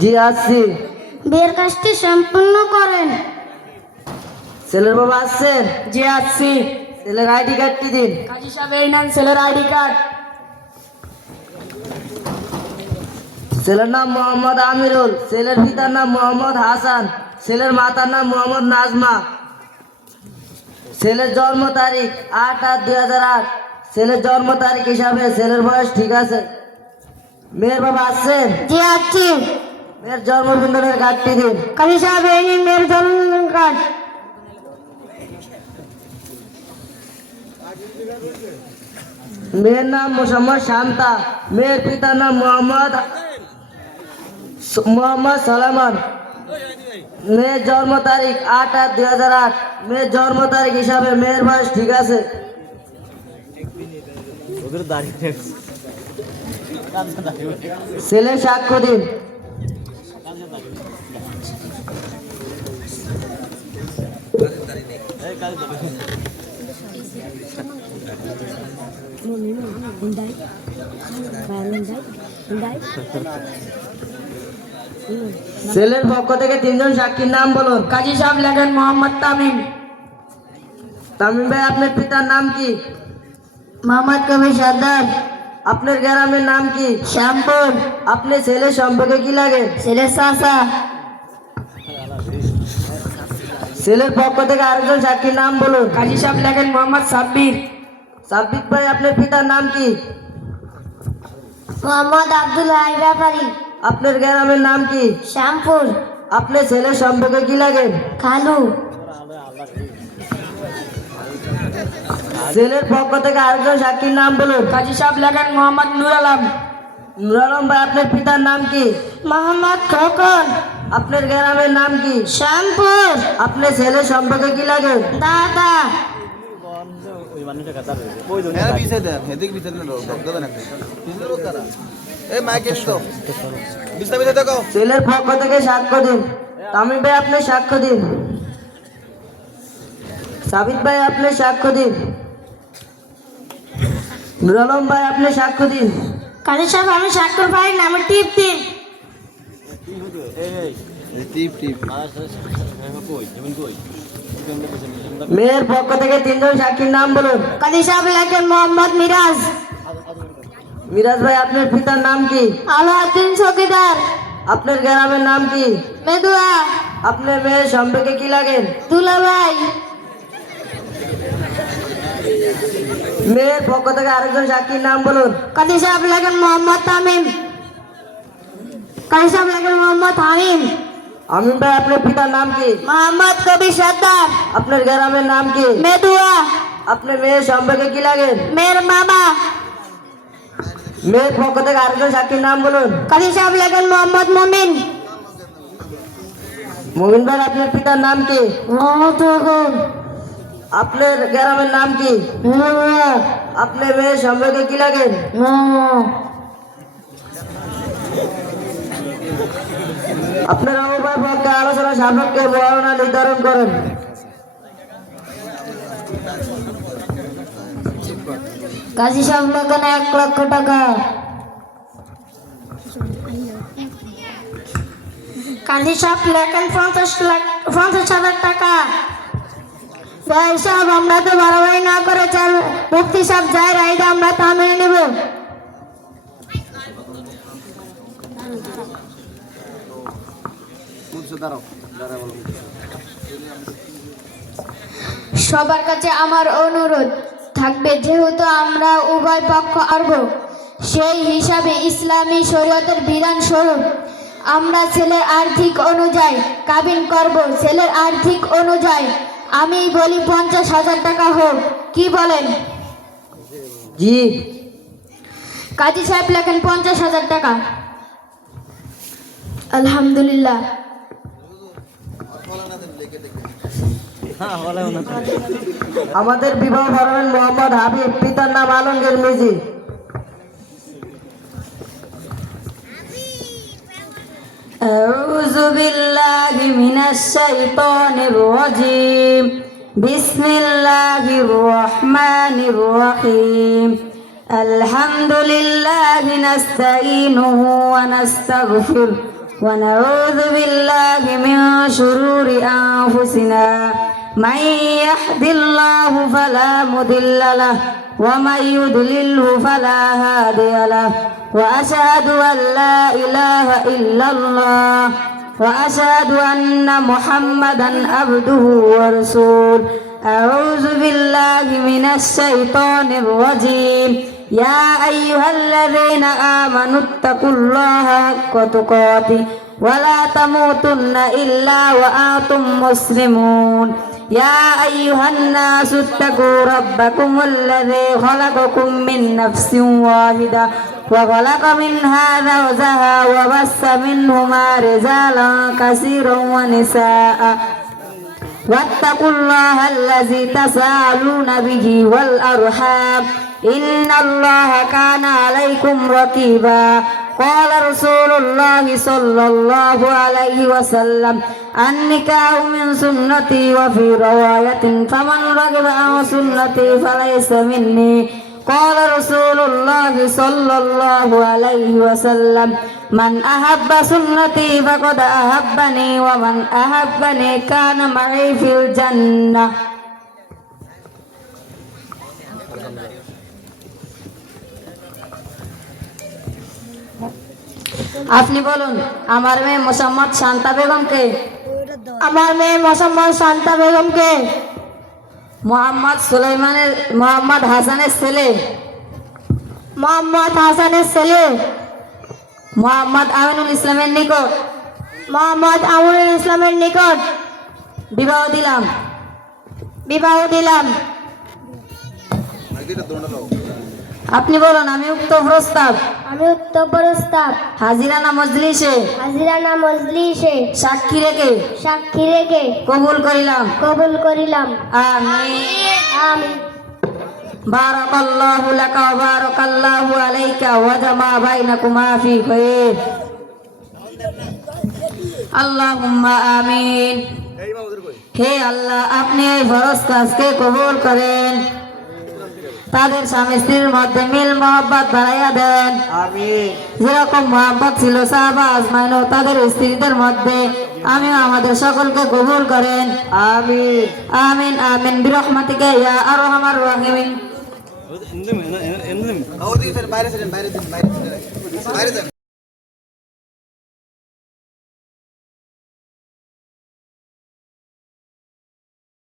জি আসছি। বিয়ের কাজটি সম্পূর্ণ করেন। ছেলের বাবা আসছেন? জি আসছি। ছেলের আইডি কার্ডটি দিন। কাজী সাহেব এই নেন ছেলের আইডি কার্ড। ছেলের নাম মোহাম্মদ আমিরুল, ছেলের পিতার নাম মোহাম্মদ হাসান, ছেলের মাতার নাম মোহাম্মদ নাজমা। ছেলের জন্ম তারিখ 8/8/2008। ছেলের জন্ম তারিখ হিসাবে ছেলের বয়স ঠিক আছে। মেয়ের বাবা আসছেন? জি আসছি। মেয়ের জন্মদিনের কার্ডটি দিন। কাজী সাহেব এই নিন মেয়ের জন্মদিন কার্ড। মেয়ের নাম মোহাম্মদ শান্তা, মেয়ের পিতার নাম মোহাম্মদ সালামান। মেয়ের জন্ম তারিখ 8/8/2008। মেয়ের জন্ম তারিখ হিসাবে মেয়ের বয়স ঠিক আছে। ছেলে সাক্ষ্য দিন। ছেলের পক্ষ থেকে 3 জন সাক্ষীর নাম বলুন। কাজী সাহেব লেখেন মোহাম্মদ তামিম। তামিম ভাই, আপনার পিতার নাম কি? মোহাম্মদ কবির সর্দার। আপনার গ্রামের নাম কি? শ্যামপুর। আপনি ছেলের সম্পর্কে কি লাগে? ছেলের চাচা। ছেলের পক্ষ থেকে আরেকজন সাক্ষীর নাম বলুন। কাজী সাহেব লেখেন মোহাম্মদ সাব্বির। সাব্বিক ভাই, আপনার পিতার নাম কি? মোহাম্মদ আব্দুল হাই ব্যাপারী। আপনার গ্রামের নাম কি? শ্যামপুর। আপনি ছেলের সম্পর্কে কি লাগে? খালু। ছেলের পক্ষ থেকে আরেকজন সাক্ষীর নাম বলুন। কাজী সাহেব লেখেন মোহাম্মদ নুর আলম। নুর আলম ভাই, আপনার পিতার নাম কি? মোহাম্মদ খোকন। আপনার গ্রামের নাম কি? শ্যামপুর। আপনার ছেলের সম্পর্কে কি লাগে? দাদা। ছেলের পক্ষ থেকে সাক্ষ্য দিন। তামিম ভাই, আপনি সাক্ষ্য দিন। সাবিত ভাই, আপনি সাক্ষ্য দিন। নুর আলম ভাই, আপনি সাক্ষ্য দিন। কাজী সাহেব আমি স্বাক্ষর পাই না, আমি টিপ দিন। মেয়ের পক্ষ থেকে 3 জন সাক্ষীর নাম বলুন। কাজী সাহেব লেখেন মোহাম্মদ মিরাজ। মিরাজ ভাই, আপনার পিতার নাম কি? আলাউদ্দিন চৌকিদার। আপনার গ্রামের নাম কি? মেদুয়া। আপনার মেয়ের সম্পর্কে কি লাগেন? দুলাভাই। মেয়ের পক্ষ থেকে আরেকজন সাক্ষীর নাম বলুন। কাজী সাহেব লেখেন মোহাম্মদ তামিম। কাজী সাহেব লেখেন মোহাম্মদ হামিম। আমিন ভাই, আপনার পিতার নাম কি? মোহাম্মদ কবির সর্দার। আপনার গ্রামের নাম কি? মেদুয়া। আপনার মেয়ের সম্পর্কে কি লাগেন? মেয়ের মামা। মেয়ের পক্ষ থেকে আরেকজন সাক্ষীর নাম বলুন। কাজী সাহেব লেখেন মোহাম্মদ মুমিন। মুমিন ভাই, আপনার পিতার নাম কি? মোহাম্মদ রকম। আপনার গ্রামের নাম কি? আপনার মেয়ের সম্পর্কে কি লাগেন? আপনার অববাই পক্ষে আলোচনা সাপেক্ষে বর্ণনা নির্ধারণ করেন। কাজী সাহেব লেখেন 1 লক্ষ টাকা। কাজী সাহেব লেখেন 50,000 টাকা। ভাই সাহেব আমরা তো বাড়াবাড়ি না করে চাল মুফতি সাহেব যাই রায় আমরা তা মেনে নেব। সবার কাছে আমার অনুরোধ থাকবে, যেহেতু আমরা উভয় পক্ষ আরব, সেই হিসাবে ইসলামী শরীয়তের বিধান স্বরূপ আমরা ছেলের আর্থিক অনুযায়ী কাবিন করব। ছেলের আর্থিক অনুযায়ী আমি বলি 50,000 টাকা হোক, কি বলেন? জি। কাজী সাহেব লেখেন 50,000 টাকা। আলহামদুলিল্লাহ। আমাদের বিবাহ বরণ মোহাম্মদ হাবিব, পিতার নাম আলমগীর মিজি। আউযু বিল্লাহি মিনাশ শাইতানির রাজীম। বিসমিল্লাহির রহমানির রহিম। আলহামদুলিল্লাহি নাস্তাঈনুহু ওয়া নাস্তাগফিরুহ ونعوذ بالله من شرور أنفسنا من يهد الله فلا مضل له ومن يضلله فلا هادي له وأشهد أن لا إله إلا الله وأشهد أن محمدا عبده ورسوله أعوذ بالله من الشيطان الرجيم يا أيها الذين آمنوا اتقوا الله حق تقاته ولا تموتن إلا وأنتم مسلمون يا أيها الناس اتقوا ربكم الذي خلقكم من نفس واحدة وخلق منها زوجها وبث منهما رجالا كثيرا ونساء واتقوا الله الذي تساءلون به والأرحام إن الله كان عليكم رقيبا قال رسول الله صلى الله عليه وسلم النكاح من سنتي وفي رواية فمن رغب عن سنتي فليس مني قال رسول الله صلى الله عليه وسلم من أحب سنتي فقد أحبني ومن أحبني كان معي في الجنة আপনি বলুন আমার মেয়ে মোসাম্মদ শান্তা বেগমকে আমার মেয়ে মোসাম্মদ শান্তা বেগমকে মোহাম্মদ হাসানের ছেলে মোহাম্মদ হাসানের ছেলে মোহাম্মদ আমিনুল ইসলামের নিকট মোহাম্মদ আমিনুল ইসলামের নিকট বিবাহ দিলাম আপনি বলুন আমি উক্ত প্রস্তাব হাজিরানা মজলিসে সাক্ষী রেখে কবুল করিলাম আমিন বারাকাল্লাহু লাকা ওয়া বারাকাল্লাহু আলাইকা ওয়া জামা বাইনাকুমা ফি খায়র আল্লাহুম্মা আমিন। হে আল্লাহ আপনি এই ফরজ কাজকে কবুল করেন, তাদের স্বামী স্ত্রীর মধ্যে মিল মহব্বত বাড়াইয়া দেন। যেরকম মহব্বত ছিল সাহাবা আজমাইন ও তাদের স্ত্রীদের মধ্যে, আমিও আমাদের সকলকে কবুল করেন। আমিন আমিন আমিন বিরহমাতিকা ইয়া আরহামার রাহিমিন।